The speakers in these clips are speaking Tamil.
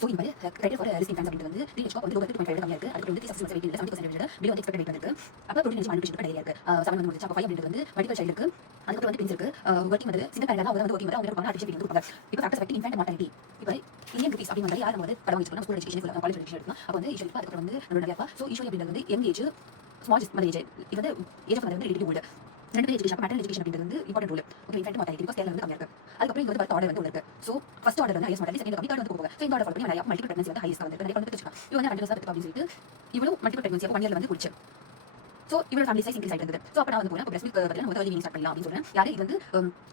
ஸோ இந்த மாதிரி கிரைட்டர் ஃபார் ரிஸ்க் இன்ஃபேன்ஸ் அப்படின்றது வந்து ப்ரீ ஸ்டாப் வந்து 2.5 கம்மியாக இருக்குது. அதுக்கு வந்து 3 வெயிட் இல்லை 70% விட பிலோ வந்து எக்ஸ்பெக்டட் வெயிட் இருக்கு. அப்போ ப்ரோட்டீன் மால்நியூட்ரிஷன் நிறைய இருக்கு. 7 வந்து முடிச்சு அப்போ 5 அப்படின்றது வந்து மல்டிபிள் சைல்டு இருக்கு. அதுக்கப்புறம் வந்து ட்வின்ஸ் இருக்கு. ஒர்க்கிங் வந்து சின்ன பேரண்ட் வந்து ஒர்க்கிங் வந்து அவங்க ஆர்டிஃபிஷியல் வந்து கொடுப்பாங்க. இப்போ ஃபேக்டர்ஸ் அஃபெக்டிங் இன்ஃபேன்ட் மார்டாலிட்டி இப்போ இந்தியன் ருபீஸ் அப்படின்னு வந்து யார் நம்ம வந்து படம் வச்சுக்கணும் ஸ்கூல் எஜுகேஷன் காலேஜ் எஜுகேஷன் எடுக்கலாம். அப்போ வந்து யூஸ்வலி அதுக்கப்புறம் வந்து நம்மளோட நிறையா ஸோ யூஸ்வலி அப்படின்றது வந்து young age small mother age இது வந்து ஏஜ் ஆஃப் மதர் வந்து relative old 2 education matter education அப்படின்றது வந்து important role. Okay infant mortality because Kerala வந்து கம்மியாக இருக்கு. அதுக்கப்புறம் இங்க வந்து பர்த் ஆர்டர் வந்து ஒன்று இருக்கு. ஸோ ஃபர்ஸ்ட் ஆர்டர் வந்து ஹையஸ்ட் மார்டாலிட்டி செகண்ட் கம்மி தேர்ட் வந்து போவாங்க. ஸோ இந்த ஆர்டர் ஃபாலோ பண்ணி நிறைய மல்டிபிள் பிரெக்னன்சி வந்து ஹையஸ்ட் வந்து நிறைய வந்து வச்சுக்கலாம். இவங்க வந்து கண்டினியூஸாக இருக்கு அப்படின்னு சொல்லிட்டு இவ்வளோ மல்டிபிள் பிரெக்னன்சி அப்போ 1 இயர்ல வந்து குடிச்சு ஸோ இவ்வளோ ஃபேமிலி சைஸ் இன்க்ரீஸ் ஆகிட்டு இருந்தது. ஸோ அப்போ நான் வந்து போனேன் பிரஸ்ட் மில்க் பதிலாக நம்ம ஏர்லி ஸ்டார்ட் பண்ணலாம் அப்படின்னு சொல்றேன். யாரு இது வந்து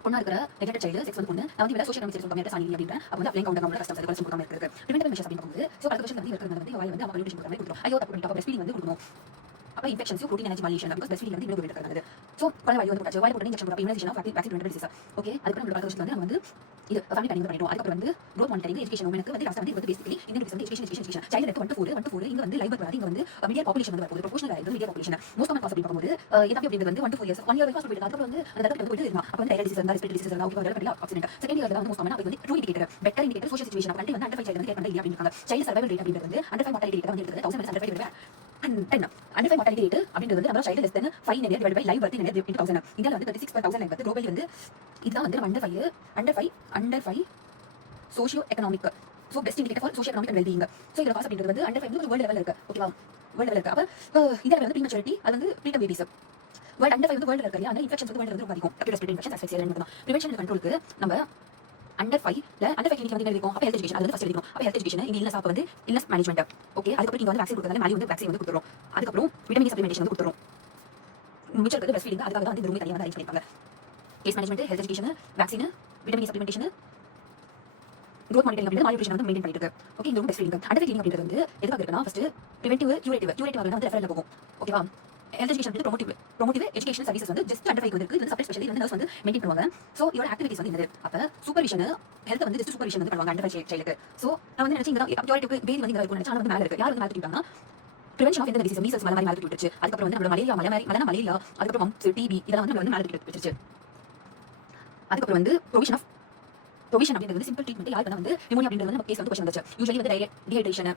பொண்ணா இருக்கிற நெகட்டிவ் சைல்டு செக்ஸ் வந்து பொண்ணு நான் வந்து இவ்வளோ சோஷியல் கமிஷன் கம்மியாக சாணி அப்படின்ற அப்போ வந்து அப்ளைங் கவுண்டர் கஷ்டம் அது கொடுக்காம இருக்கு. ப்ரிவென்டிவ் மெஷர்ஸ் அப்படின்னு பார்க்கும்போது ஸோ பல வருஷம் வந்து இருக்கிறது வந்து வாயில் வந்து அவங்க நியூட்ரிஷன் கொடுக்காம கொடுத்துரும். ஐயோ தப்பு பண்ணிட்டு அப்போ பிரஸ்ட் வந்து கொடுக்கணும். அப்போ infections protein energy malnutrition because breast வந்து இன்னொரு வீட்டு இருக்கிறது. ஸோ பல வாயில் வந்து போட்டாச்சு வாயில் போட்டு இன்ஜெக்ஷன் கொடுப்பா immunisation of vaccine preventive disease. Okay அதுக்கப்புறம் நம்ம 10 வருஷத்துல வந்து நம்ம வந்து இது ஃபேமிலி பிளானிங் பண்ணிட்டோம். அதுக்கப்புறம் வந்து க்ரோத் மானிட்டரிங் எஜுகேஷன் உமனுக்கு வந்து லாஸ்ட் வந்து பேசிக்கலி இந்தியன் வந்து எஜுகேஷன் சைல்டு வந்து 1 இங்க வந்து லைவ் வராது. இங்க வந்து மீடியா பாப்புலேஷன் வந்து வருது ப்ரொபோஷனல் ஆயிடுது media population most common cos அப்படி பார்க்கும்போது எதாவது அப்படின்றது வந்து 1 to 4 இயர்ஸ் 1 இயர் வரைக்கும் போயிட்டு அதுக்கப்புறம் வந்து அந்த இடத்துல போயிட்டு இருந்தா அப்போ வந்து டைரக்ட் டிசீஸ் இருந்தா ரெஸ்பிரேட்டரி டிசீஸ் இருந்தா ஓகே வரல ஆக்சிடென்ட் செகண்ட் இயர்ல வந்து மோஸ்ட் காமன் அப்போ வந்து true indicator better indicator social situation அப்போ வந்து அண்டர் 5 சைல்டு வந்து கேர் பண்ணல இல்ல அப்படின்னு இருக்காங்க. சைல்டு சர்வைவல் ரேட் அப்படின்றது வந்து அண்டர் 5 மார்டாலிட்டி ரேட் வந்து இருக்குது 1000 அண்டர் 5 அண்டர் 5 மார்டாலிட்டி ரேட் அப்படின்றது வந்து நம்ம சைல்டு லெஸ் தென் 5 நேர் டிவைட் பை லைவ் பர்த் நேர் இன்டு 1000 இந்தியால வந்து 36/1000 லைவ் பர்த் குளோபலி வந்து இதுதான் வந்து under 5 socio economic so best indicator for socio economic and wellbeing. So இதோட காசு அப்படின்றது வந்து அண்டர் 5 வந்து வேர்ல்டு லெவல் இருக்கு. ஓகேவா வேர்ல்டு லெவல் இருக்கு. அப்போ இந்தியாவில் வந்து ப்ரீமெச்சூரிட்டி அது வந்து ப்ரீடம் பேபிஸ் வேர்ல்டு அண்டர் 5 வந்து வேர்ல்டு இருக்கு இல்லையா. அந்த இன்ஃபெக்ஷன்ஸ் வந்து வேர்ல்டு வந்து ரொம்ப அதிகம். அக்யூட் ரெஸ்பிரேட்டரி இன்ஃபெக்ஷன் அஸ்ஃபெக்சியல் மட்டும் தான் ப்ரிவென்ஷன் கண்ட்ரோலுக்கு நம்ம அண்டர் 5 கிளினிக் வந்து இருக்கும். அப்போ ஹெல்த் எஜுகேஷன் அது வந்து ஃபர்ஸ்ட் இருக்கும். அப்போ ஹெல்த் எஜுகேஷன் இங்க இல்லஸ் அப்போ வந்து இல்லஸ் மேனேஜ்மெண்ட் ஓகே. அதுக்கப்புறம் இங்க வந்து வேக்சின் கொடுக்கறதால மேலே வந்து வேக்சின் வந்து கொடுத்துரும். அதுக்கப்புறம் விட்டமின் சப்ளிமெண்டேஷன் வந்து கொடுத்துரும். மிச்சம் இருக்கிறது பிரஸ்ட் ஃபீடிங் அதுக்காக தான் வந்து இந்த ரூமே தனியாக வந்து அரேஞ்ச் பண்ணிருப்பாங்க. Case management health education vaccine vitamin supplementation growth monitoring அப்படின்றது மால்நியூட்ரிஷன் வந்து மெயின்டைன் பண்ணிட்டு இருக்கு. ஓகே இந்த பெஸ்ட் ஃபீடிங் அண்டர் ஃபீடிங் அப்படின்றது வந்து எதுக்காக இருக்குன்னா ஃபர்ஸ்ட் பிரிவென்டிவ் கியூரேட்டிவ் வந்து ரெஃபரல்ல போகும். ஓகேவா ஹெல்த் எஜுகேஷன் வந்து ப்ரோமோட்டிவ் எஜுகேஷன் சர்வீசஸ் வந்து ஜஸ்ட் அண்டர் 5 இருக்கு. இது சப்ரேட் ஸ்பெஷலி வந்து நர்ஸ் வந்து மெயின்டைன் பண்ணுவாங்க. சோ இதோட ஆக்டிவிட்டிஸ் வந்து என்னது அப்ப சூப்பர்விஷன் ஹெல்த் வந்து ஜஸ்ட் சூப்பர்விஷன் வந்து பண்ணுவாங்க அண்டர் 5 சைல்டுக்கு. சோ நான் வந்து நினைச்சேன் இங்க அப்ஜாரிட்டிவ் பேபி வந்து இங்க இருக்கும் நினைச்சா வந்து மேல இருக்கு. யார் வந்து மேல தூக்கிட்டாங்கன்னா பிரிவென்ஷன் ஆஃப் இந்த டிசீஸ் மீசல்ஸ் மேல தூக்கி விட்டுச்சு. அதுக்கப்புறம் வந்து நம்மளோட மலேரியா அதுக்கப்புறம் மம்ப்ஸ் டிபி இதெல்லாம் வந்து மேல தூக்கி விட்டுச்சு. அதுக்கப்புறம் வந்து ப்ரொவிஷன் அப்படின்றது சிம்பிள் ட்ரீட்மெண்ட் யார் பண்ண வந்து நிமோனியா அப்படின்றது நம்ம கேஸ் வந்து क्वेश्चन வந்துச்சு. யூசுவலி வந்து டீஹைட்ரேஷன்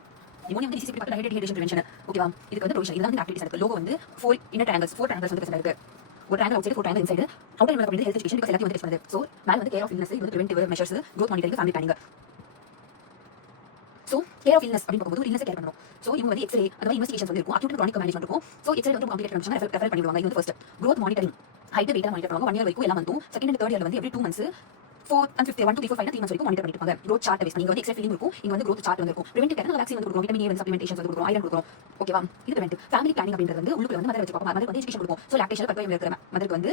நிமோனியா வந்து டிசீஸ் பார்த்து டீஹைட்ரேஷன் ப்ரிவென்ஷன் ஓகேவா. இதுக்கு வந்து ப்ரொவிஷன் இதுதான் வந்து ஆக்டிவிட்டிஸ் இருக்கு. லோகோ வந்து 4 இன்னர் ட்ரையாங்கிள்ஸ் 4 ட்ரையாங்கிள்ஸ் வந்து பிரசன்ட் இருக்கு. ஒரு triangle out side 4 triangle inside outer remove அப்படின்றது ஹெல்த் எஜுகேஷன் பிகாஸ் எல்லாத்தையும் வந்து டெஸ்ட் பண்ணுது. சோ மேல வந்து கேர் ஆஃப் இல்னஸ் இது வந்து preventive measures growth monitoring family planning. So care of illness அப்படின்னு பார்க்கும்போது இல்னஸ் கேர் பண்ணணும். சோ இவங்க வந்து எக்ஸ்ரே அந்த மாதிரி இன்வெஸ்டிகேஷன்ஸ் வந்து இருக்கும். அக்யூட் கிரானிக் மேனேஜ்மெண்ட் இருக்கும். சோ எக்ஸ்ரே வந்து கம்ப்ளீட் கண்டிஷன் ரெஃபர் பண்ணிடுவாங்க. இது வந்து first growth monitoring height weight monitor பண்ணுவாங்க 1 இயர் வரைக்கும் எல்லாம் வந்து செகண்ட் அண்ட் தேர்ட் இயர்ல வந்து every 2 months 4 and 5 1 2 3 4 5 3 months வரைக்கும் மானிட்டர் பண்ணிட்டு இருப்பாங்க. growth chart பேஸ் பண்ணி இங்க வந்து எக்ஸ்ரே ஃபீலிங் இருக்கும். இங்க வந்து growth chart வந்து இருக்கும். preventive care வேக்சின் வந்து கொடுக்குறோம். விட்டமின் ஏ வந்து சப்ளிமெண்டேஷன்ஸ் வந்து கொடுக்குறோம். ஐரன் கொடுக்குறோம். ஓகேவா இது preventive. ஃபேமிலி பிளானிங் அப்படின்றது வந்து உள்ளுக்குள்ள வந்து மதர் வச்சு பார்ப்போம். மதருக்கு வந்து எஜுகேஷன் கொடுப்போம். சோ லாக்டேஷன் பர்பஸ் இருக்கிற மதருக்கு வந்து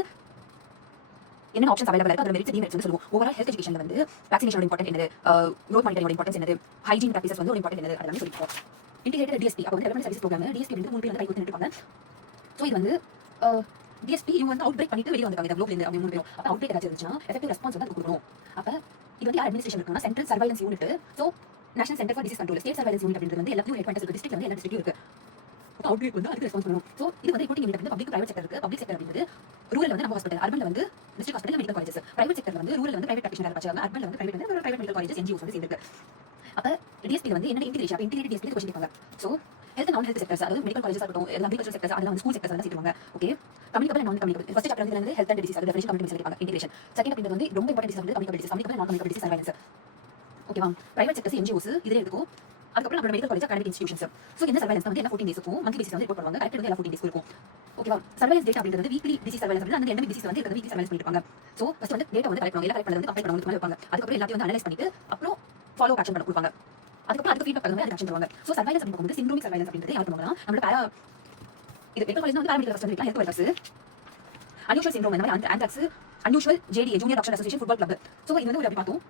என்ன ஆப்ஷன்ஸ் அவைலபிள் இருக்கு அதோட மெரிட்ஸ் டிமெரிட்ஸ் வந்து சொல்லுவோம். ஓவரால் ஹெல்த் எஜுகேஷன்ல வந்து வேக்சினேஷனோட இம்பார்ட்டன்ட் என்னது growth monitoring இம்பார்ட்டன்ஸ் என்னது ஹைஜீன் பிராக்டிசஸ் வந்து இம்பார்ட்டன்ட் என்னது அதெல்லாம் சொல்லிப்போம். இன்டிகிரேட்டட் டிஎஸ்பி அப்போ வந்து டெவலப்மென்ட் சர்வீஸ் ப்ரோக்ராம் டிஎஸ்பி வந்து 3 பேர் வந்து கை கொடுத்துட்டு இருப்பாங்க. சோ இது வந்து டிஎஸ்பி இவங்க வந்து அவுட் பிரேக் பண்ணிட்டு வெளிய வந்தாங்க இந்த குளோபல் இருந்து அவங்க 3 பேரும். அப்ப அவுட் பிரேக் ஏதாச்சும் இருந்துச்சுன்னா எஃபெக்டிவ் ரெஸ்பான்ஸ் வந்து கொடுக்கணும். அப்ப இது வந்து யார் அட்மினிஸ்ட்ரேஷன் இருக்குன்னா central surveillance unit. So national centre for disease control state surveillance unit அப்படின்றது வந்து எல்லாத்தையும் ஹெட் குவார்ட்டர்ஸ் இருக்கு. டிஸ்ட்ரிக்ட்ல வந்து எல்லா டிஸ்ட்ரிக்ட்டும் இருக்கு. அப்ப அவுட் பிரேக் வந்து அதுக்கு ரெஸ்பான்ஸ் பண்ணணும். சோ இது வந்து ரிப்போர்ட்டிங் யூனிட் வந்து பப்ளிக் பிரைவேட் செக்டர் இருக்கு. பப்ளிக் செக்டர் அப்படின்றது ரூரல் வந்து நம்ம ஹாஸ்பிடல் அர்பன்ல வந்து district hospital medical colleges private செக்டர்ல வந்து ரூரல் வந்து பிரைவேட் பிராக்டிஷனர் வச்சாங்க. அர்பன்ல வந்து பிரைவேட் மெடிக்கல் காலேஜஸ் என்ஜிஓஸ் வந்து சேர்ந்திருக்கு. அப்ப டிஎஸ்பி வந்து என்ன இன்டிகிரேஷன் அப்ப இன்டிகிரேட்டட் டிஎஸ்பி क्वेश्चन கேட்பாங்க. So health non health sectors அதாவது மெடிக்கல் காலேஜஸ் இருக்கட்டும் எல்லாம் அக்ரிகல்ச்சர் செக்டர்ஸ் அதெல்லாம் வந்து ஸ்கூல் செக்டர்ஸ் வந்து சேர்த்துவாங்க. Okay communicable and non communicable first chapter வந்து ஹெல்த் அண்ட் டிசீஸ் அது டெஃபினிஷன் கம்யூனிகபிள் கேட்பாங்க இன்டிகிரேஷன். செகண்ட் அப்படின்றது வந்து ரொம்ப இம்பார்ட்டன்ட் வந்து communicable disease communicable non communicable disease surveillance ஓகேவா. பிரைவேட் செக்டர்ஸ் என்ஜிஓஸ் இதே இருக்கும். அதுக்கப்புறம் நம்ம medical college academic institutions. So இந்த சர்வைலன்ஸ் வந்து எல்லா 14 டேஸ்க்கும் மந்த்லி பேசிஸ் வந்து ரிப்போர்ட் பண்ணுவாங்க. கரெக்ட் வந்து எல்லா 14 டேஸ்க்கும் இருக்கும். ஓகேவா சர்வைலன்ஸ் டேட்டா அப்படின்றது வீக்லி டிசீஸ் சர்வைலன்ஸ் வந்து அந்த எண்டமிக் டிசீஸ் வந்து இருக்கிறது வீக்லி சர்வைலன்ஸ் பண்ணிருப்பாங்க. சோ ஃபர்ஸ்ட் வந்து டேட்டா வந்து கலெக்ட் பண்ணுவாங்க. எல்லா கலெக்ட் பண்ணது வந்து கம்ப்ளீட் பண்ணுவாங்க வைப்பாங்க. அதுக்கப்புறம் எல்லாத்தையும் வந்து அனலைஸ் பண்ணிட்டு அப்புறம் ஃபாலோ ஆக்ஷன் பண்ண கொடுப்பாங்க. அதுக்கப்புறம் அதுக்கு ஃபீட்பேக் பண்ணுவாங்க அதுக்கு ஆக்ஷன் பண்ணுவாங்க. சோ சர்வைலன்ஸ் அப்படின்னு பார்க்கும்போது சிண்ட்ரோமிக் சர்வைலன்ஸ் அப்படின்றது யார் பண்ணுவாங்கன்னா நம்மளோட பேரா இது மெடிக்கல் காலேஜ்ல வந்து பேராமெடிக்கல் ஃபர்ஸ்ட் இருக்கலாம். ஹெல்த் வெல்னஸ் அன்யூஷுவல் சிண்ட்ரோம் இந்த மாதிரி ஆன்டாக்ஸ் unusual JDA junior doctor association football club. So இது வந்து ஒரு அப்படி பார்த்தோம்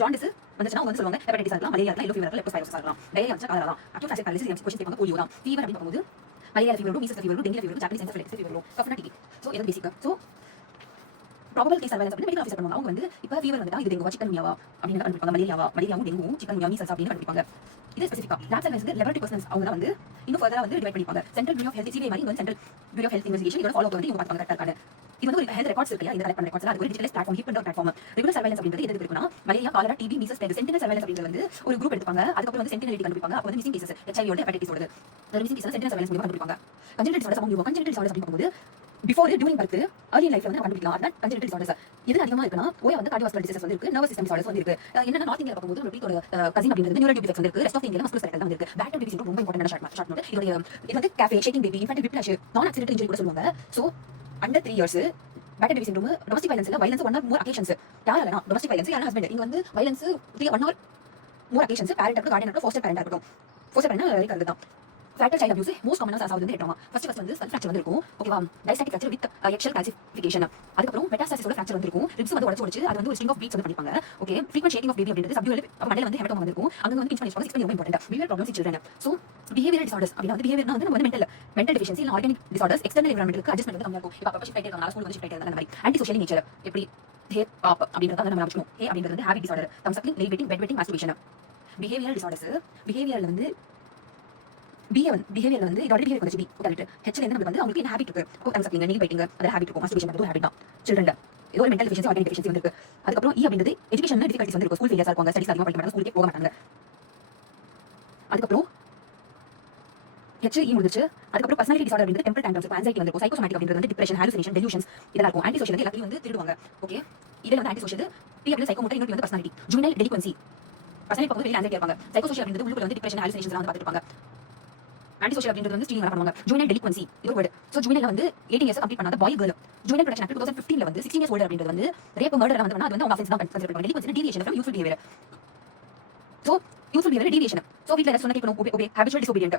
ஜாண்டிஸ் வந்துச்சுன்னா வந்து சொல்லுவாங்க ஹெப்படைட்டிஸ் இருக்கலாம் மலேரியா இருக்கலாம் எல்லோ ஃபீவர் இருக்கலாம் லெப்டோஸ்பைரோசிஸ் இருக்கலாம் டயரியா வந்து காலரா அக்யூட் ஃபேசிக் பேரலிசிஸ் எம்சி क्वेश्चन கேட்பாங்க போலியோ தான் ஃபீவர் அப்படி பார்க்கும்போது மலேரியா ஃபீவர் வரும் மீசல்ஸ் ஃபீவர் வரும் டெங்கு ஃபீவர் வரும் ஜாப்பனீஸ் என்செஃபாலிட்டிஸ் ஃபீவர் வரும் கஃப்னா டிபி. சோ இது basic. So probable case surveillance அப்படி மெடிக்கல் ஆஃபீஸர் பண்ணுவாங்க. அவங்க வந்து இப்போ ஃபீவர் வந்துட்டா இது டெங்குவா சிக்கன் குனியாவா அப்படின்னு கண்டுபிடிப்பாங்க. மலேரியாவும் டெங்குவும் சிக்கன் குனியா மீசல்ஸ் அப்படின்னு கண்டுபிடிப்பாங்க. இது ஸ்பெசிஃபிக்கா லேப் சர்வைலன்ஸ் லெவல் 2% அவங்க தான் வந்து இன்னும் ஃபர்தரா வந்து டிவைட் பண்ணிப்பாங்க. Central bureau of health CBI மாதிரி வந்து central bureau of health investigation இதோட ஃபாலோ அப் வந்து இவங்க பார்ப்பாங்க கரெக்டா இருக்காது. இது வந்து ஒரு ஹெல்த் ரெக்கார்ட்ஸ் இருக்கு இந்த கலெக்ட் பண்ண ரெக்கார்ட்ஸ் அது ஒரு digital platform HIP platform regular surveillance அப்படிங்கிறது எது இருக்குன்னா malaria cholera TB measles plague sentinel surveillance அப்படிங்கிறது வந்து ஒரு குரூப் எடுப்பாங்க அதுக்கப்புறம் வந்து சென்டினல் கண்டுபிடிப்பாங்க அப்போ வந்து மிசிங் கேசஸ் ஹெச்ஐவியோட ஹெப்படைட்டிஸ் ஓடுது மிசிங் கேசஸ் சென்டினல் சர்வேலன்ஸ் மூலமா கண்டுபிடிப்பாங்க கன்ஜெனிட்டல் டிசார்டர்ஸ் அவங்க கன்ஜெனிட்டல் டிசார்டர்ஸ் அப்படி பார்க்கும்போது பிஃபோர் டியூரிங் பர்த் अर्ली லைஃப்ல வந்து கண்டுபிடிக்கலாம் அதான் கன்ஜெனிட்டல் டிசார்டர்ஸ் இது அதிகமா இருக்குன்னா ஓயா வந்து கார்டியோவாஸ்குலர் டிசீசஸ் வந்து இருக்கு நர்வஸ் சிஸ்டம் டிசார்டர்ஸ் வந்து இருக்கு என்னன்னா நார்த் இந்தியால பார்க்கும்போது ரிப்பீட்டோட கசின் அப்படிங்கிறது நியூரல் டிஃபெக்ட்ஸ் வந்து இருக்கு ரெஸ்ட் ஆஃப் இந்தியால மஸ்குலர் சைக்கிள் தான் இருக்கு பேக் டிசீஸ் ரொம்ப இம்பார்ட்டன்ட் ஷார்ட் நோட் இது வந்து Caffey shaking baby infant whiplash non accident injury கூட சொல்லுவாங்க so under 3 years batter TV syndrome domestic வயலன்ஸ்ல violence one or more occasions யாரலனா டொமஸ்டிக் வயலன்ஸ் யாரா ஹஸ்பண்ட் இங்க வந்து violence 3 one or more occasions parent up to guardian up to foster parent இருக்கட்டும் ஃபோஸ்டர் பேரண்ட் ரேக் தான் ஃபேக்டர் சைல்ட் அபியூஸ் மோஸ்ட் காமனாஸ் ஆகுது வந்து ஹெட்ராமா ஃபர்ஸ்ட் வந்து செல்ஃப் ஃபிராக்சர் வந்து இருக்கும் ஓகேவா டைஸ்டாட்டிக் ஃபிராக்சர் வித் எக்ஷல் கால்சிஃபிகேஷன் அதுக்கு அப்புறம் மெட்டாஸ்டாசிஸோட ஃபிராக்சர் வந்து இருக்கும் ரிப்ஸ் வந்து உடைச்சு அது வந்து ஒரு ஸ்ட்ரிங் ஆஃப் பீட்ஸ் வந்து பண்ணிப்பாங்க okay frequent shaking of baby அப்படிங்கிறது சப்டியூல் அப்ப மண்டையில வந்து ஹெமட்டோமா வந்து இருக்கும் அங்க வந்து பிஞ்ச் பண்ணி ஸ்பான்ஸ் ரொம்ப இம்பார்ட்டன்ட் பிஹேவியர் ப்ராப்ளம்ஸ் இன் சில்ட்ரன் சோ பிஹேவியர் டிசார்டர்ஸ் அப்படினா வந்து பிஹேவியர்னா வந்து நம்ம மென்டல் டெஃபிஷியன்சி இல்ல ஆர்கானிக் டிசார்டர்ஸ் எக்ஸ்டர்னல் என்விரான்மென்ட்க்கு அட்ஜஸ்ட்மென்ட் வந்து கம்மியா இருக்கும் இப்ப அப்ப ஷிஃப்ட் ஆயிட்டே இருக்காங்க ஸ்கூல் வந்து ஷிஃப்ட் ஆயிட்டே இருக்காங்க அந்த மாதிரி ஆன்டி சோஷியல் நேச்சர் எப்படி ஹே பாப் அப்படிங்கறத நம்ம ஆரம்பிச்சோம் ஹே அப்படிங்கிறது வந்து ஹேபிட் டிசார்டர் தம் சக்லிங் லே wetting bed wetting masturbation behaviour disorders பிஹேவியர்ல வந்து பிஹேவியர் வந்து இதோட பிஹேவியர் கொஞ்சம் கரெக்ட் ஹெச்ல இருந்து நமக்கு வந்து அவங்களுக்கு என்ன ஹேபிட் இருக்கு தம் சக்லிங் நீங்க பைட்டிங் அது ஹேபிட் இருக்கும் மாஸ்டர்பேஷன் அது ஒரு ஹேபிட் தான் சில்ட்ரன்ல ஏதோ ஒரு மென்டல் டெஃபிஷியன்சி ஆர்கானிக் டெஃபிஷியன்சி வந்து இருக்கு அதுக்கப்புறம் அப்படிங்கிறது எஜுகேஷன் டிஃபிகல்ட்டிஸ் வந்து இருக்கும் ஸ்கூல் ஃபெயிலியர்ஸா இருப்பாங்க ஸ்டடீஸ் அதிகமா படிக்க மாட்டாங்க ஸ்கூலுக்கே போக மாட்டாங்க அதுக்கப்புறம் ஹெச்இ முடிச்சு அதுக்கப்புறம் பர்சனாலிட்டி டிசார்டர் அப்படிங்கிறது டெம்பரல் டேண்ட்ரம்ஸ் ஆன்சைட்டி வந்து சைக்கோசோமேட்டிக் அப்படிங்கிறது வந்து டிப்ரெஷன் ஹாலுசினேஷன் டெலியூஷன்ஸ் இதெல்லாம் இருக்கும் ஆன்டி சோஷியல் எல்லாத்தையும் வந்து திருடுவாங்க ஓகே இதுல வந்து ஆன்டி சோஷியல் பி அப்படிங்கிறது சைக்கோமோட்டர் இன்னொரு வந்து பர்சனாலிட்டி ஜுவனைல் டெலிக்வன்சி பர்சனாலிட்டி பார்க்கும்போது வெளியே ஆன்சைட்டி இருப்பாங்க சைக்கோ சோஷியல் அப்படிங்கிறது உள்ளுக்குள்ள வந்து டிப்ரெஷன் ஹாலுசினேஷன்ஸ் வந்து பார்த்துட்டு இருப்பாங்க ஆன்டி சோஷியல் அப்படிங்கிறது வந்து ஸ்டீலிங் பண்ணுவாங்க ஜுவனைல் டெலிக்வன்சி இது ஒரு வேர்ட் சோ ஜுவனைல் வந்து 18 இயர்ஸ் கம்ப்ளீட் பண்ணாத பாய் கேர்ள் ஜுவனைல் ப்ரொடெக்ஷன் ஆக்ட் 2015 ல வந்து 16 இயர்ஸ் ஓல்டர் அப்படிங்கிறது வந்து ரேப் மர்டர் வந்து அது வந்து அவங்க ஆஃபீஸ் தான் கன்சிடர் பண்ணுவாங்க delinquency deviation from useful behaviour so useful behaviour deviation so வீட்ல எல்லாம் சொன்னா கேட்கணும் ஓபே ஹேபிச்சுவல் டிசோபீடியன்ட்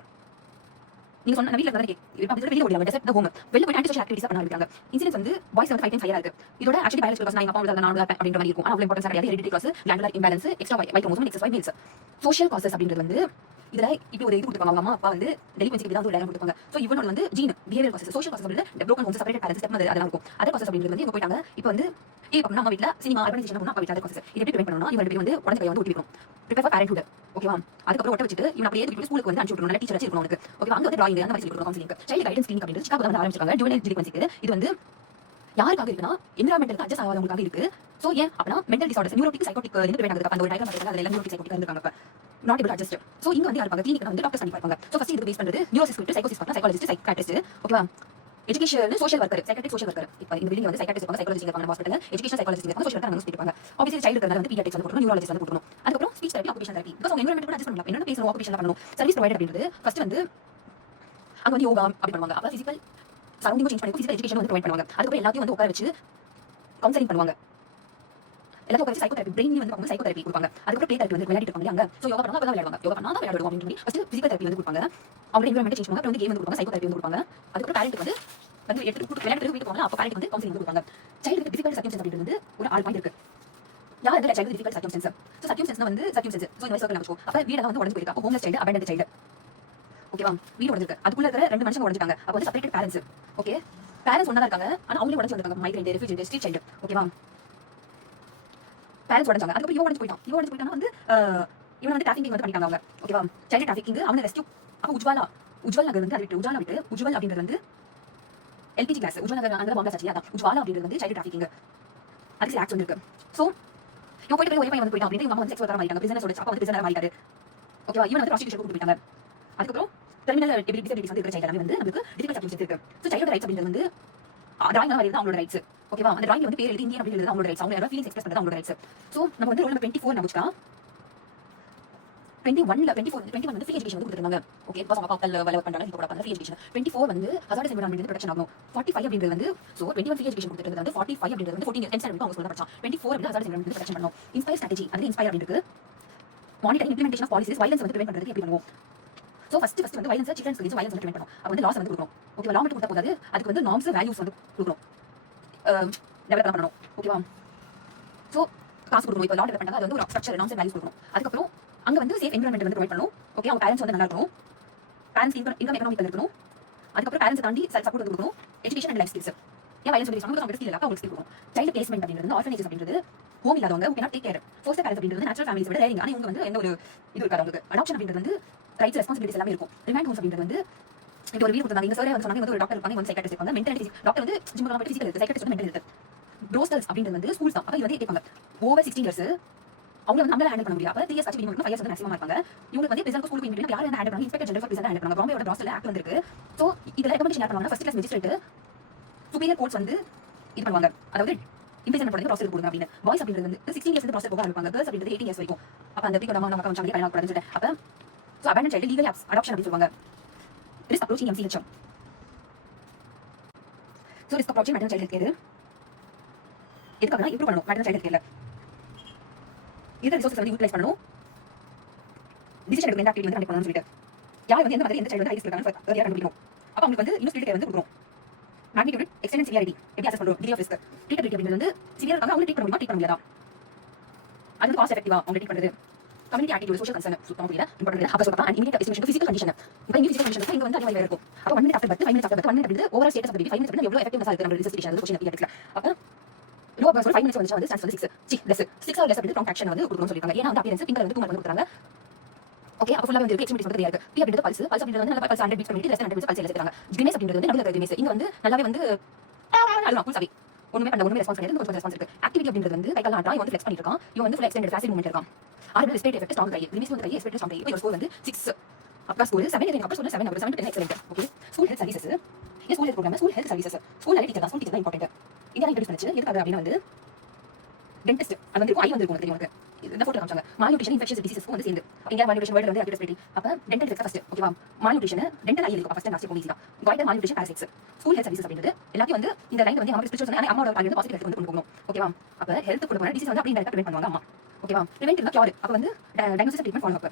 நீங்க சொன்ன வீட்ல இருந்தா இப்ப அப்படி வெளிய ஓடியாங்க டெசர்ட் தி ஹோம் வெளிய போய் ஆன்டி சோஷியல் ஆக்டிவிட்டீஸ் பண்ண இருக்காங்க இன்சிடென்ட்ஸ் வந்து பாய்ஸ் வந்து 5 டைம்ஸ் ஹையரா இருக்கு இதோட ஆக்சுவலி பயாலஜிக்கல் காஸ் நான் அப்பா வந்து நான் அப்படின்ற மாதிரி இருக்கும் ஆனா அவ்வளவு இம்பார்ட்டன்ஸ் கிடையாது heredity cause glandular imbalance extra Y chromosome excess Y males social causes அப்படிங்கிறது வந்து இதுல இப்படி ஒரு இது கொடுத்துருப்பாங்க அவங்க அம்மா அப்பா வந்து டெலிவன்சிக்கு தான் ஒரு டயக்ராம் கொடுப்பாங்க சோ இவனோட வந்து gene behaviour causes social causes அப்படிங்கிறது broken homes separate parents step mother அதெல்லாம் இருக்கும் அதர் காசஸ் அப்படிங்கிறது வந்து இவங்க போயிட்டாங்க இப்போ வந்து அப்படின்னா நம்ம வீட்ல சினிமா ஆர்கனைசேஷன் பண்ணா அப்பா வீட்ல அதர் காசஸ் இது எப்படி ப்ரிவென்ட் பண்ணனும்னா இவங்க வந்து உடனே கையை வந்து ஊட்டி வைக்கணும் ப்ரிப்பேர் ஃபார் பேரண்ட்ஹுட் ஓகேவா அதுக்கப்புறம் ஒட்ட வச்சுட்டு இவன் அப்படியே தூக்கி ஸ்கூலுக்கு வந்து அனுப்பிச்சு விடணும் நல்ல டீச்சர் வச்சிருக்கணும் அவனுக்கு ஓகேவா அங்க வந்து டிராயிங் அந்த மாதிரி சொல்லி கொடுக்கணும் கவுன்சிலிங் சைல்ட் கைடன்ஸ் கிளினிக் அப்படிங்கிறது சிகாகோல வந்து ஆரம்பிச்சிருக்காங்க ஜுவனைல் டெலிக்வன்சிக்கு இது வந்து யாருக்காக இருக்குன்னா என்விரான்மென்டலுக்கு அட்ஜஸ்ட் ஆகாதவங்களுக்காக இருக்கு சோ ஏன் அப்படின்னா மென்டல் டிசார்டர்ஸ் நியூரோட்டிக் சைக்கோட்டிக் இருந்து டிவைட் ஆகுது அந்த ஒரு டயக்ராம் பார்த்தாங்க அதுல எல்லாம் நியூரோட்டிக் சைக்கோட்டிக் இருக்காங்க நாட் ஏபிள் அட்ஜஸ்ட் சோ இங்க வந்து யாருப்பாங்க கிளினிக்ல வந்து டாக்டர்ஸ் பண்ணி பார்ப்பாங்க சோ ஃபர்ஸ்ட் இது பேஸ் பண்றது நியூரோசிஸ்ட் சைக்கோசிஸ்ட் பார்த்தா சைக்காலஜிஸ்ட் சைக்காட்ரிஸ்ட் ஓகேவா education social worker psychiatric social worker இப்போ இந்த பில்டிங் வந்து சைக்காட்ரிஸ்ட் இருப்பாங்க சைக்காலஜிஸ்ட் இருப்பாங்க ஹாஸ்பிடல்ல எஜுகேஷன் சைக்காலஜிஸ்ட் இருப்பாங்க சோஷியல் ஒர்க்கர் இருப்பாங்க ஆப்வியஸ்லி சைல்டு இருக்கறதால வந்து பீடியாட்ரிக்ஸ் வந்து போடணும் நியூராலஜிஸ்ட் வந்து போடணும் அதுக்கப்புறம் speech therapy occupation therapy because அவங்க என்விரான்மென்ட் கூட அட்ஜஸ்ட் பண்ணலாம் என்னென்ன பேசணும் ஆக்குபேஷன்ல பண்ணணும் சர்வீஸ் ப்ரொவைடர் அப்படிங்கிறது ஃபர்ஸ்ட் வந்து அங்க வந்து யோகா அப்படி பண்ணுவாங்க அப்ப பிசிக்கல் சரௌண்டிங் சேஞ்ச் பண்ணி பிசிக்கல் எஜுகேஷன் வந்து ப்ரொவைட் பண்ணுவாங்க அதுக்கப்புறம் எல்லாத்தையும் வந்து உட்கார வச்சு கவுன்சிலிங் பண்ணுவாங்க எல்லாத்தையும் உட்கார சைக்கோ தெரபி பிரெயின் வந்து அவங்க சைக்கோ தெரபி கொடுப்பாங்க அதுக்கப்புறம் ப்ளே தெரபி வந்து விளையாடிட்டு இருப்பாங்க அங்க சோ யோகா பண்ணா தான் விளையாடுவாங்க யோகா பண்ணா தான் விளையாடுவாங்க அப்படின்னு ஃபர்ஸ்ட் பிசிக்கல் தெரபி வந்து கொடுப்பாங்க அவங்க என்விரான்மென்ட் சேஞ்ச் பண்ணுவாங்க அப்புறம் வந்து கேம் வந்து கொடுப்பாங்க சைக்கோ தெரபி வந்து கொடுப்பாங்க அதுக்கப்புறம் பேரண்ட் வந்து எடுத்து விளையாட்டு வீட்டுக்கு போவாங்க அப்ப பேரண்ட் வந்து கவுன்சிலிங் வந்து கொடுப்பாங்க சைல்டுக்கு டிஃபிகல்ட் சர்க்கம்ஸ்டன்ஸ் அப்படிங்கிறது ஒரு 6 பாயிண்ட் இருக்கு யார் இந்த child difficult circumstances so circumstances வந்து சர்க்கம்ஸ்டன்ஸ் சோ இந்த சர்க்கிள் நமக்கு அப்ப வீட வந்து உடைஞ்சு போயிருக்கு அப்ப ஹோம்லெஸ் சைல்டு அபேண்டன்ட் சைல்டு ஓகேவா வீடு உடைஞ்சிருக்கு அதுக்குள்ள இருக்கிற ரெண்டு மனுஷங்க உடைஞ்சிட்டாங்க அப்ப வந்து செப்பரேட்டட் பேரண்ட்ஸ் ஓகே பேரண்ட்ஸ் ஒண்ணா இருக்காங்க ஆனா அவங்களே உடைஞ்சு வந்திருக்காங்க மைக்ரேட் ரெஃப்யூஜி ஸ்ட்ரீட் சைல்டு ஓகேவா பேரண்ட்ஸ் உடைஞ்சாங்க அதுக்கப்புறம் இவன் உடைஞ்சு போயிட்டான் வந்து இவன் வந்து டிராஃபிக்கிங் வந்து பண்ணிட்டாங்க அவங்க ஓகேவா சைல்டு டிராஃபிக்கிங் அவனை ரெஸ்க்யூ அப்ப உஜ்வால் நகர் வந்து அது விட்டு உஜ்வால் அப்படிங்கிறது வந்து எல்பிஜி கிளாஸ் உஜ்வால் நகர் அங்க பாம்பா சச்சியா தான் உஜ்வால் அப்படிங்கிறது வந்து சைல்டு டிராஃபிக்கிங் அதுக்கு ஆக்ட் வந்திருக்கு சோ இவன் போயிட்டு ஒரே பையன் வந்து போயிட்டான் அப்படின்னு இவங்க வந்து செக்ஸ் ஒர்க்கரா மாறிட்டாங்க பிசினஸ் ஓட அப்பா வந்து பிசினஸ் மாறிட்டாரு ஓகேவா இவன் வந்து ப்ராஸ்டிடியூஷன் கூட்டிட்டு போயிட்டாங்க அதுக்கப்புறம் டெர்மினல் டிசபிலிட்டிஸ் வந்து இருக்கிற சைல்டு வந்து நமக்கு டிஃபிகல்ட் சப்ஜெக்ட்ஸ் இருக்கு சோ சைல்டு ரைட்ஸ் அப்படிங்கிறது வந்து டிராயிங் வரையிறது அவங்களோட ரைட்ஸ் ஓகேவா அந்த டிராயிங் வந்து பேர் எழுதி இந்தியன் அப்படிங்கிறது அவங்களோட ரைட்ஸ் அவங்க ஃபீலிங்ஸ் எக்ஸ்பிரஸ் பண்றது அவங்களோட ரைட்ஸ் சோ நம்ம வந்து ரோல் நம்பர் 24 நம்பிச்சா 21 வந்து ஃப்ரீ எஜுகேஷன் வந்து கொடுத்துருந்தாங்க ஓகே பாஸ் அவங்க பாக்கல் வேலை பண்றாங்க இப்போ கூட ஃப்ரீ எஜுகேஷன் 24 வந்து ஹசார்டஸ் என்விரான்மென்ட் ப்ரொடெக்ஷன் ஆகும் 45 அப்படிங்கிறது வந்து சோ 21 ஃப்ரீ எஜுகேஷன் கொடுத்துருந்தது வந்து 45 அப்படிங்கிறது வந்து 14 10 ஸ்டாண்டர்ட் அவங்க சொல்ல படிச்சான் 24 வந்து ஹசார்டஸ் என்விரான்மென்ட் ப்ரொடெக்ஷன் பண்ணனும் இன்ஸ்பயர் ஸ்ட்ராட்டஜி அது இன்ஸ்பயர் அப்படிங்கிறது monitoring implementation of policies violence வந்து ப்ரிவென்ட் பண்றதுக்கு எப்படி பண்ணுவோம் சோ ஃபர்ஸ்ட் வந்து வயலன்ஸ் சில்ட்ரன்ஸ் அகைன்ஸ்ட் வயலன்ஸ் வந்து ப்ரிவென்ட் பண்ணனும் அப்ப வந்து லாஸ் வந்து கொடுக்கணும் ஓகேவா லா மட்டும் கொடுத்தா போதாது அதுக்கு வந்து நார்ம்ஸ் வேல்யூஸ் வந்து கொடுக்கணும் டெவலப் பண்ணணும் ஓகேவா சோ காசு கொடுக்கணும் இப்போ லா டெவலப் பண்ணா அது வந்து ஒரு ஸ்ட்ரக்சர் நார்ம்ஸ் வேல்யூஸ் கொடுக்கணும் அதுக்கப்புறம் அங்க வந்து சேஃப் என்விரான்மென்ட் வந்து ப்ரொவைட் பண்ணனும் ஓகே அவங்க பேரண்ட்ஸ் வந்து நல்லா இருக்கணும் பேரண்ட்ஸ் இன்கம் எகனாமிக்கல் இருக்கணும் அதுக்கப்புறம் பேரண்ட்ஸ் தாண்டி செல்ஃப் சப்போர்ட் வந்து கொடுக்கணும் எஜுகேஷன் அண்ட் லைஃப் ஸ்கில்ஸ் ஏன் வயலன்ஸ் வந்து அவங்க ஸ்கில் இல்ல அவங்க ஸ்கில் கொடுக்கணும் சைல்டு பிளேஸ்மென்ட் அப்படிங்கிறது ஆர்ஃபனேஜஸ் அப்படிங்கிறது ஹோம் இல்லாதவங்க can take care Foster parents அப்படிங்கிறது நேச்சுரல் ஃபேமிலிஸ் விட ரேரிங் ஆனா இவங்க வந்து எந்த ஒரு இது இருக்காது அவங்களுக்கு அடாப்ஷன் அப்படிங்கிறது வந்து ரைட்ஸ் ரெஸ்பான்சிபிலிட்டிஸ் எல்லாமே இருக்கும் ரிமாண்ட் ஹோம்ஸ் அப்படிங்கிறது வந்து இப்போ ஒரு வீடியோ கொடுத்தாங்க இந்த சார் வந்து சொன்னாங்க ஒரு டாக்டர் இருப்பாங்க வந்து சைக்காட்ரிஸ்ட் இருப்பாங்க மென்டல் டாக்டர் வந்து ஜிம் போறாங்க ஃபிசிக்கல் இருக்கு சைக்காட்ரிஸ்ட் வந்து மென்டல் இருக்கு ப்ரோஸ்டல்ஸ் அப்படின்றது வந்து ஸ்கூல்ஸ் தான் அப்ப இது வந்து கேட்பாங்க ஓவர் 16 இயர்ஸ் அவங்க வந்து நம்மளால ஹேண்டில் பண்ண முடியாது அப்ப 3 இயர்ஸ் ஆச்சு மினிமம் 5 இயர்ஸ் வந்து மேக்ஸிமம் இருப்பாங்க இவங்களுக்கு வந்து பிரெசன்ட் ஸ்கூலுக்கு இன்டர்வியூ யார் ஹேண்டில் பண்ணாங்க இன்ஸ்பெக்டர் ஜெனரல் பிரெசன்ட் ஹேண்டில் பண்ணாங்க பாம்பேயோட ப்ராசஸ்ல ஆக்ட் வந்திருக்கு சோ இதுல ரெக்கமெண்டேஷன் யார் பண்ணுவாங்க first class magistrate superior courts வந்து இது பண்ணுவாங்க அதாவது இம்ப்ளிமெண்ட் பண்ணி ப்ராசஸ் கொடுங்க அப்படின்னு பாய்ஸ் அப்படின்றது வந்து 16 இயர்ஸ் வந்து ப்ராசஸ் போக ஆரம்பிப்பாங்க கேர்ள்ஸ் அப்படின்றது 18 இயர்ஸ் வரைக்கும் அப்ப அந்த எப்படி நம்ம நமக்கு வந்து கையில கூடாதுன்னு சொல்லிட்டு அப்ப so abandon child legal adoption அப்படி சொல்லுவாங்க risk approaching MCHM so risk approaching maternal child care இதுக்கு இம்ப்ரூவ் பண்ணணும் மேட்டர்னல் சைல்டு கேர்ல இது ரிசோர்சஸ் வந்து யூட்டிலைஸ் பண்ணணும் டிசிஷன் எடுக்க ஆக்டிவிட்டி வந்து கண்டக்ட் பண்ணணும்னு சொல்லிட்டு யார் வந்து எந்த மாதிரி எந்த சைல்டு வந்து ஹை ரிஸ்க் இருக்காங்க ஏரியா கண்டுபிடிக்கணும் அப்ப அவங்களுக்கு வந்து இன்னும் ஸ்பிரிட் கேர் வந்து கொடுக்கணும் மேக்னிட்யூட் எக்ஸ்டெண்ட் சிவியாரிட்டி எப்படி அசஸ் பண்றோம் டிகிரி ஆஃப் ரிஸ்க் ட்ரீட்டபிலிட்டி அப்படிங்கிறது வந்து சிவியர் இருக்காங்க அவங்க ட்ரீட் பண்ண முடியுமா ட்ரீட் பண்ண முடியாதா அது வந்து காஸ்ட் எஃபெக்டிவா அவங்க ட்ரீட் பண்றது கம்யூனிட்டி ஆக்டிவிட்டி சோஷியல் கன்சர்ன் சுத்தமா புரியல இம்பார்ட்டன்ட் அப்ப சொல்றா and immediate estimation physical condition இப்போ இங்க ஃபிசிக்கல் கண்டிஷன் இங்க வந்து அதிகமாக இருக்கும் அப்ப 1 minute after birth 5 minutes after birth 1 minute அப்படிங்கிறது ஓவரால் ஸ்டேட்டஸ் அப்படி 5 மினிட்ஸ் அப்படினா எவ்வளவு எஃபெக்டிவா இருக்கு நம்ம ரிசர்ச் ஸ்டேஷன் அது क्वेश्चन அப்ப லோ பர்ஸ் 5 மினிட்ஸ் வந்து ஸ்டான்ஸ் வந்து 6 லெஸ் 6 ஆர் லெஸ் அப்படி ப்ராங்க் ஆக்ஷன் வந்து கொடுக்கணும்னு சொல்லிருக்காங்க ஏன்னா வந்து அப்பியரன்ஸ் பிங்கர் வந்து 2 மார்க் கொடுக்குறாங்க ஓகே அப்ப ஃபுல்லா வந்து எக்ஸ்பீரியன்ஸ் வந்து தெரியாது பி அப்படிங்கிறது பல்ஸ் அப்படிங்கிறது வந்து நல்லா பல்ஸ் 100 பீட்ஸ் பண்ணிட்டு லெஸ் 100 பீட்ஸ் பல்ஸ் எழுதிறாங்க கிரிமேஸ் அப்படிங்கிறது வந்து நடுவுல கிரிமேஸ் இங்க வந்து நல்லாவே வந்து அதுதான் ஃபுல் சாவி ஒண்ணுமே பண்ண ஒண்ணுமே ரெஸ்பான்ஸ் கிடையாது கொஞ்சம் ரெஸ்பான்ஸ் இருக்கு ஆக்டிவிட்டி அப்படிங்கிறது வந்து கை கால் ஆட்டா இவன் வந்து ஃப்ளெக்ஸ் பண்ணிட்டு இருக்கான் இவன் வந்து ஃபுல் எக்ஸ்டெண்டட் ஃபேசிட் மூவ்மெண்ட் இருக்கான் ஆறு ஸ்பேட் எஃபெக்ட் ஸ்ட்ராங் கை கிரிமேஸ் வந்து கை எக்ஸ்பெக்ட் ஸ்ட்ராங் கை இப்போ ஸ்கோர் வந்து 6 அப்பா ஸ்கோர் 7 எனக்கு அப்பா ஸ்கோர் 7 அப்ப 7 10 excellent okay school health services இந்த school health programme school health services school teacher தான் ஸ்கூல் டீச்சர் தான் இம்பார்ட்டன்ட் இதெல்லாம் இன்ட்ரோ듀ஸ் பண்ணிச்சு எதுக்காக அப்படினா வந்து டென்டிஸ்ட் அது வந்து ஐ வந்து இருக்கும் தெரியும் உங்களுக்கு இந்த போட்டோ காமிச்சாங்க மால்நியூட்ரிஷன் இன்ஃபெக்ஷஸ் டிசீசஸ் வந்து சேர்ந்து இங்க மால்நியூட்ரிஷன் வேர்ல்ட் வந்து அக்யூரேட் அப்ப டென்டல் இருக்கு ஃபர்ஸ்ட் ஓகேவா மால்நியூட்ரிஷன் டென்டல் ஐ இருக்கு ஃபர்ஸ்ட் லாஸ்ட் போலீஸ் தான் காய்டல் malnutrition parasitics school health services அப்படிங்கிறது எல்லாத்தையும் வந்து இந்த லைன் வந்து நம்ம ஸ்பிரிச்சுவல் சொன்னா அம்மாவோட பாலியல் பாசிட்டிவ் ஹெல்த் வந்து கொண்டு போகணும் ஓகேவா அப்ப ஹெல்த் கொண்டு போற டிசீஸ் வந்து அப்படியே டைரக்டா ப்ரிவென்ட் பண்ணுவாங்க அம்மா ஓகேவா ப்ரிவென்ட் இல்ல கியூர் அப்ப வந்து diagnosis treatment follow up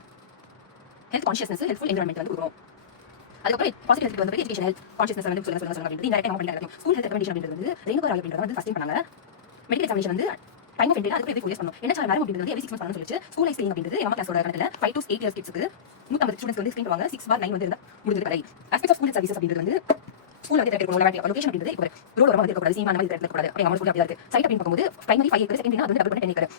health consciousness healthful environment வந்து கொடுக்கணும் அதுக்கப்புறம் பாசிட்டிவ் ஹெல்த் வந்து எஜுகேஷன் ஹெல்த் கான்ஷியஸ்னஸ் வந்து சொல்லுங்க அப்படிங்கிறது இந்த டைரக்டா பண்ணிட்டு ஸ்கூல் ஹெல்த் ரெக்கமெண்டேஷன் அப்படிங்கிறது வந்து ரெகுலர் அப்படிங்கிறது வந்து ஃபர்ஸ்ட் பண்ணாங்க மெடிக்கல் எக்ஸாமினேஷன் வந்து டைம் ஆஃப் என்ட்ரி அதுக்கு எப்படி ஃபோக்கஸ் பண்ணனும் என்ன சார் மேடம் அப்படிங்கிறது every 6 months பண்ணனும் சொல்லிச்சு ஸ்கூல் ஸ்கிரீனிங் அப்படிங்கிறது நம்ம கிளாஸோட கணக்குல 5 to 8 years கிட்ஸ்க்கு 150 ஸ்டூடண்ட்ஸ் வந்து ஸ்கிரீன் பண்ணுவாங்க 6/9 வந்து இருந்தா முடிஞ்சது கரை ஆஸ்பெக்ட் ஆஃப் ஸ்கூல் சர்வீசஸ் அப்படிங்கிறது வந்து ஸ்கூல் வந்து இருக்கணும் லொகேஷன் அப்படிங்கிறது இப்போ ரோட் வரமா இருக்க கூடாது சீமா அந்த மாதிரி இருக்க கூடாது அப்படி நம்ம ஸ்கூல் அப்படி இருக்கு சைட் அப்படின்னு பார்க்கும்போது பிரைமரி 5 ஏக்கர் செகண்டரி அது டபுள் 10 ஏக்கர்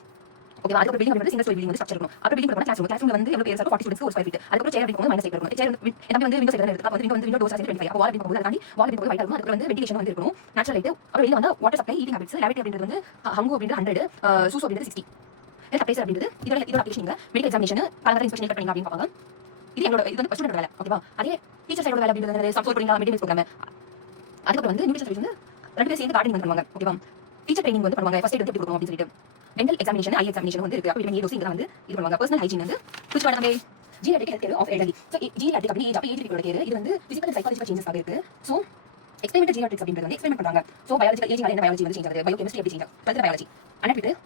ஓகே அதுக்கு பில்டிங் வந்து சிங்கிள் ஸ்டோரி பில்டிங் வந்து ஸ்ட்ரக்சர் இருக்கும் அப்ப பில்டிங் பண்ணா கிளாஸ் ரூம்ல வந்து எவ்வளவு பேர் இருக்கும் 40 ஸ்டூடண்ட்ஸ் ஒரு ஸ்கொயர் ஃபீட் அதுக்கு சேர் அப்படிங்கிறது மைனஸ் இருக்கும் சேர் எல்லாமே வந்து விண்டோ சைடுல இருக்கு அப்ப வந்து விண்டோ டோர்ஸ் 25 அப்ப வால் அப்படிங்கிறது வந்து தாண்டி வால் அப்படிங்கிறது வைட்டா இருக்கும் அதுக்கு வந்து வென்டிலேஷன் வந்து இருக்கணும் நேச்சுரல் லைட் அப்புறம் வெளிய வந்து வாட்டர் சப்ளை ஈட்டிங் ஹேபிட்ஸ் லேவிட்டி அப்படிங்கிறது வந்து ஹங்கு அப்படிங்கிறது 100 சூசோ அப்படிங்கிறது 60 ஹெல்த் அப்டேஸ் அப்படிங்கிறது இதோட அப்ளிகேஷன் நீங்க மெடிக்கல் எக்ஸாமினேஷன் காலங்கர இன்ஸ்பெக்ஷன் பண்ணீங்க அப்படின்னு பாப்பாங்க இது எங்களோட இது வந்து ஸ்டூடண்ட் வேலை ஓகேவா அதே டீச்சர் சைடோட வேலை அப்படிங்கிறது சப்போர்ட் பண்ணீங்க மெடிக்கல் ப்ரோக்ராம் அதுக்கு வந்து நியூட்ரிஷன் சர்வீஸ் வந்து ரெண்டு பேர் சேர்ந்து கார்டிங் பண்ணுவாங்க ஓகேவா டீச்சர் ட்ரைனிங் வந்து பண்ணுவாங்க ஃபர்ஸ்ட் எய்ட் வந்து எப்படி கொடுக்கணும் அப்படின்னு சொல்லிட்டு டென்டல் எக்ஸாமினேஷன் ஐ எக்ஸாமினேஷன் வந்து இருக்கு அப்ப இவங்க ஏதோ இங்க வந்து இது பண்ணுவாங்க பர்சனல் ஹைஜீன் வந்து குச் பண்ணவே genetic health care of elderly so genetic அப்படி ஏஜ் அப்ப ஏஜ் பீரியட் கேர் இது வந்து பிசிக்கல் அண்ட் சைக்காலஜிக்கல் சேஞ்சஸ் ஆக இருக்கு சோ எக்ஸ்பெரிமெண்டல் ஜீனடிக்ஸ் அப்படிங்கிறது வந்து எக்ஸ்பெரிமெண்ட் பண்றாங்க சோ பயாலஜிக்கல் ஏஜிங் என்ன பயாலஜி வந்து சேஞ்ச் ஆகுது பயோகெமிஸ்ட்ரி எப்படி சேஞ்ச் ஆகுது பல்ஸ் பயாலஜி அனலிட்டிக்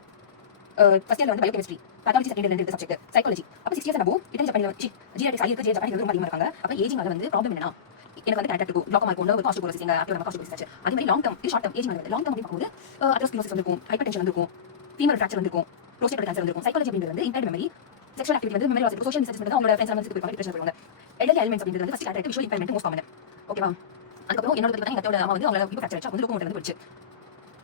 ஃபர்ஸ்ட் இயர்ல வந்து பயோகெமிஸ்ட்ரி பேத்தாலஜி செகண்ட் இயர்ல ரெண்டு சப்ஜெக்ட் சைக்காலஜி அப்ப 6 இயர்ஸ் அபோ இட்டலி ஜப்பான்ல ஜீனடிக்ஸ் ஐ இருக்கு ஜப்பான் ரொம்ப அதிகமா இருக்காங்க அப்ப ஏஜிங் அது வந்து ப்ராப்ளம் என்னன்னா எனக்கு வந்து கரெக்டா இருக்கும் ப்ளாக் மார்க் ஒன்று காஸ்ட் போறீங்க அப்படி நம்ம காஸ்ட் போறீங்க அதே மாதிரி லாங் டர்ம் இது ஷார்ட் டர்ம் ஏஜிங் வந்து லாங் டர்ம் அப்படி பார்க்கும்போது அட்ரோஸ்க்ளரோசிஸ் வந்து இருக்கும் ஹைப்பர் டென்ஷன் வந்து இருக்கும் ஃபீமர் ஃபிராக்சர் வந்து இருக்கும் ப்ரோஸ்டேட் கேன்சர் வந்து இருக்கும் சைக்காலஜி அப்படிங்கிறது வந்து இம்பேர்ட் மெமரி செக்ஷுவல் ஆக்டிவிட்டி வந்து மெமரி லாஸ் இருக்கும் சோஷியல் ரிசர்ச் வந்து அவங்களோட ஃப்ரெண்ட்ஸ் வந்து போய் டிப்ரெஷன் போவாங்க எல்டர்லி எலிமெண்ட்ஸ் அப்படிங்கிறது வந்து first character visual impairment most common ஓகேவா அதுக்கப்புறம் என்னோட பத்தி எங்க அம்மா வந்து அவங்கள இப்போ ஃபிராக்சர் ஆச்சு வந்து லோகோமோட்டர் வந்து போச்சு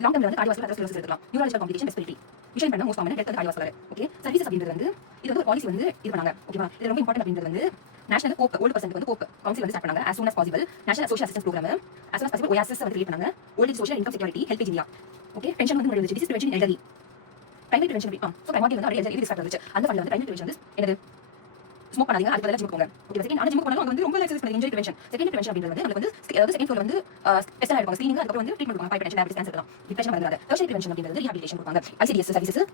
லாங் டர்ம்ல வந்து கார்டியோவாஸ்குலர் அட்ரோஸ்க்ளரோசிஸ் இருக்கலாம் neurological complication respiratory visual impairment most common death cardiovascular okay services அப்படிங்கிறது வந்து இது வந்து ஒரு பாலிசி வந்து இது பண்ணாங்க ஓகேவா இது ரொம்ப இம்பார்ட்டன்ட் அப்படிங்கிறது வந்து நேஷனல் கோப் ஓல்டு பர்சன்ட் வந்து கோப் கவுன்சில் வந்து ஸ்டார்ட் பண்ணாங்க as soon as possible national social assistance programme as soon as possible OASIS வந்து கிரியேட் பண்ணாங்க old age social income security health age India okay pension வந்து முடிஞ்சு disease prevention elderly primary prevention so primary வந்து அப்படியே இது ஸ்டார்ட் ஆச்சு அந்த ஃபண்ட்ல வந்து பிரைமரி பிரிவென்ஷன் வந்து என்னது ஸ்மோக் பண்ணாதீங்க அதுக்கு பதிலா ஜிம் போங்க ஓகே செகண்ட் ஆனா ஜிம் போனாலும் அங்க வந்து ரொம்ப எக்ஸசைஸ் பண்ணுங்க இன்ஜுரி பிரிவென்ஷன் செகண்ட் பிரிவென்ஷன் அப்படிங்கிறது வந்து நமக்கு வந்து அதாவது செகண்ட் ஃப்ளோர் வந்து ஸ்பெஷல் ஆயிருக்கும் ஸ்கிரீனிங் அதுக்கு வந்து ட்ரீட்மெண்ட் கொடுப்பாங்க ஹைப்பர் டென்ஷன் டயபிட்டிஸ் கேன்சர் தான் டிப்ரெஷன் வரதுனால டெர்ஷரி பிரிவென்ஷன் அப்படிங்கிறது ரீஹாபிலிட்டேஷன் கொடுப்பாங்க ICDS சர்வீசஸ்